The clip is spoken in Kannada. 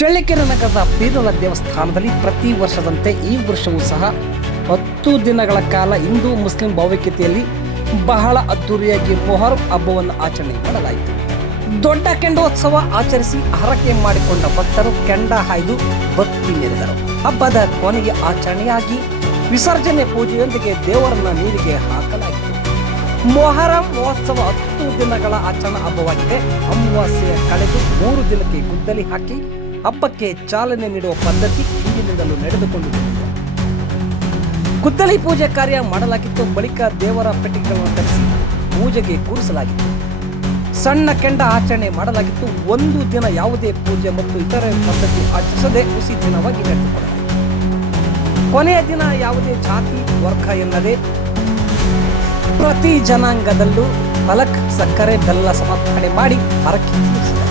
ಚಳ್ಳಕೆರೆ ನಗರದ ಪೀರಲ ದೇವಸ್ಥಾನದಲ್ಲಿ ಪ್ರತಿ ವರ್ಷದಂತೆ ಈ ವರ್ಷವೂ ಸಹ 10 ದಿನಗಳ ಕಾಲ ಹಿಂದೂ ಮುಸ್ಲಿಂ ಭಾವೈಕ್ಯತೆಯಲ್ಲಿ ಬಹಳ ಅದ್ದೂರಿಯಾಗಿ ಮೊಹರಂ ಹಬ್ಬವನ್ನು ಆಚರಣೆ ಮಾಡಲಾಯಿತು. ದೊಡ್ಡ ಕೆಂಡೋತ್ಸವ ಆಚರಿಸಿ ಹರಕೆ ಮಾಡಿಕೊಂಡ ಭಕ್ತರು ಕೆಂಡ ಹಾಯ್ದು ಭಕ್ತಿ ಮೆರೆದರು. ಹಬ್ಬದ ಕೊನೆಗೆ ಆಚರಣೆಯಾಗಿ ವಿಸರ್ಜನೆ ಪೂಜೆಯೊಂದಿಗೆ ದೇವರನ್ನ ನೀರಿಗೆ ಹಾಕಲಾಯಿತು. ಮೊಹರಂ ಮಹೋತ್ಸವ 10 ದಿನಗಳ ಆಚರಣಾ ಹಬ್ಬವಾಗಿದೆ. ಅಮಾವಾಸ್ಯೆ ಕಳೆದು 3 ದಿನಕ್ಕೆ ಗುದ್ದಲಿ ಹಾಕಿ ಹಬ್ಬಕ್ಕೆ ಚಾಲನೆ ನೀಡುವ ಪದ್ಧತಿ ಇಂದಿನಿಂದಲೂ ನಡೆದುಕೊಂಡು ಬಂದಿದೆ. ಗುದ್ದಲಿ ಪೂಜೆ ಕಾರ್ಯ ಮಾಡಲಾಗಿತ್ತು. ಬಳಿಕ ದೇವರ ಪೆಟ್ಟಿಗೆಗಳನ್ನು ತರಿಸಿ ಪೂಜೆಗೆ ಕೂರಿಸಲಾಗಿತ್ತು. ಸಣ್ಣ ಕೆಂಡ ಆಚರಣೆ ಮಾಡಲಾಗಿತ್ತು. 1 ದಿನ ಯಾವುದೇ ಪೂಜೆ ಮತ್ತು ಇತರೆ ಪದ್ಧತಿ ಆಚರಿಸದೆ ಹುಸಿ ದಿನವಾಗಿ ನಡೆದುಕೊಳ್ಳಲಾಯಿತು. ಕೊನೆಯ ದಿನ ಯಾವುದೇ ಜಾತಿ ವರ್ಗ ಎನ್ನದೆ ಪ್ರತಿ ಜನಾಂಗದಲ್ಲೂ ಫಲಕ್ ಸಕ್ಕರೆ ಬೆಲ್ಲ ಸಮರ್ಪಣೆ ಮಾಡಿ ಹರಕೆ ತೀರಿಸಿದರು.